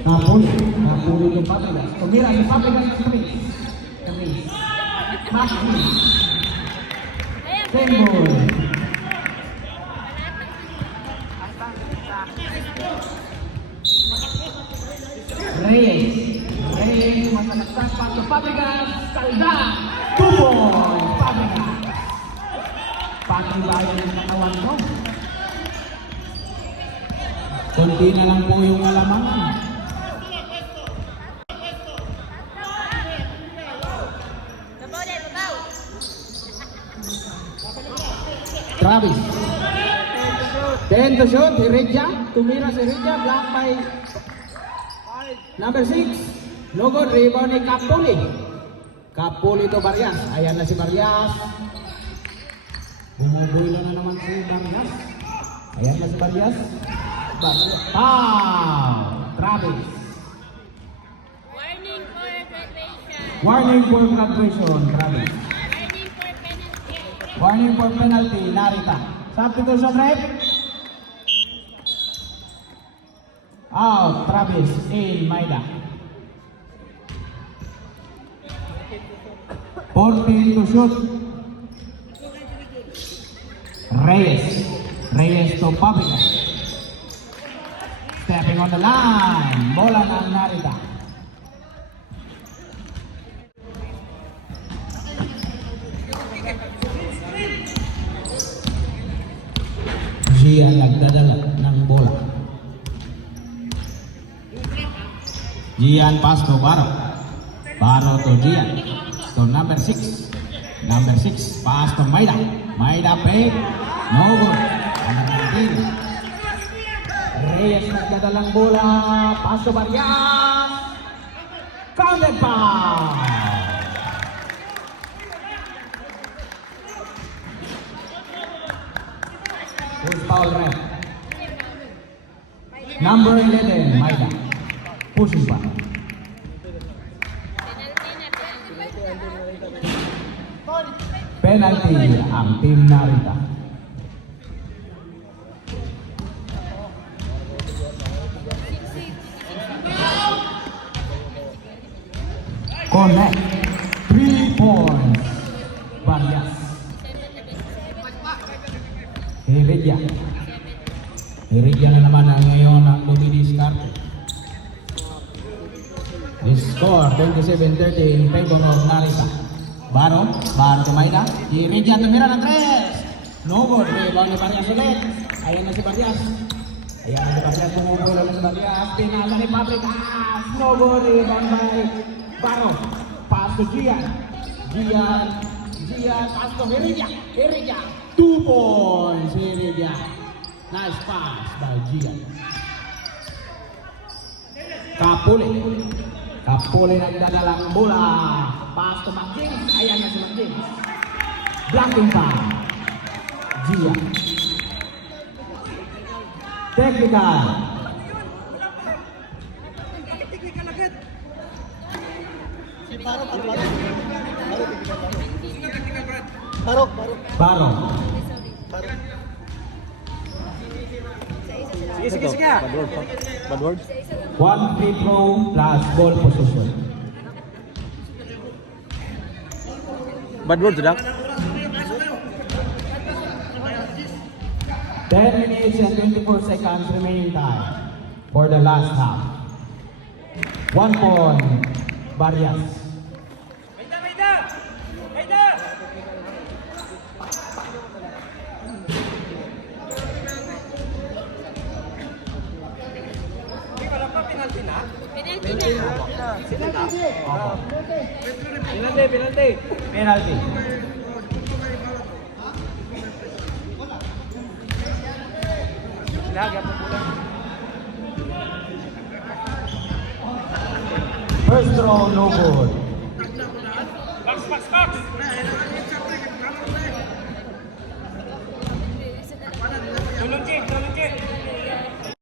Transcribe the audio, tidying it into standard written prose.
Tapos, napulot yung Papigas. Tumira si Papigas sa Chris. Maki. Sembol. Reyes. Reyes, masalaksak pa sa Papigas. Kalda. 2 points. Papigas. Pakibayan ng katawan mo. Kunti na lang po yung alamangan. Travis. 10 to shoot. Heredia. Tumira si Heredia. Block by number 6. No good. Rebound ni Capuli. Capuli to Barrias. Ayan na si Barrias. Bumubuilo na naman si Barrias. Ayan na si Barrias. Travis. Warning for graduation. Warning for graduation. Travis. Warning for penalty. Warning for penalty. Narita. Substitution rep. Out. Travis. In. Maida. 14 to shoot. Reyes. Reyes to Papigas. Stepping on the line. Bola ng Narita. Gian nagdadala ng bola. Gian pass to Baro. Baro to Gian. To number 6. Number 6 pass to Maida. Maida fake. No good. Reyes nagdadalang bola. Pass to Barrias. Counted foul. Who's foul rep? Number 11, Maida. Pushing back. Penalty ang team Narita. Connect. 3 points. Barrias. Heredia. Heredia na naman ang ngayon ang dumidiskarte. The score 27-30 in favor of Narita. Baro to Maida. Heredia tumira ng 3. No good. Rebound ni Barrias ulit. Ayan na si Barrias. Ayan na si Barrias. Bumubulo na si Barrias. Pinala ni Papigas. No good. Rebound by Baro. Pass to Gian. Gian. Pass to Heredia. Heredia. 2 points. Heredia. Nice pass by Gian. Capuli nagdadalang bola. Pass to McJames. Ayan na si McJames. Blocking foul. Gian. Technical. Baro. Sige. Bad word. 1 free throw plus ball possession. Bad word sudah. 10 minutes and 24 seconds remaining time for the last half. 1 point, Barrias. Penalty. First throw, no good.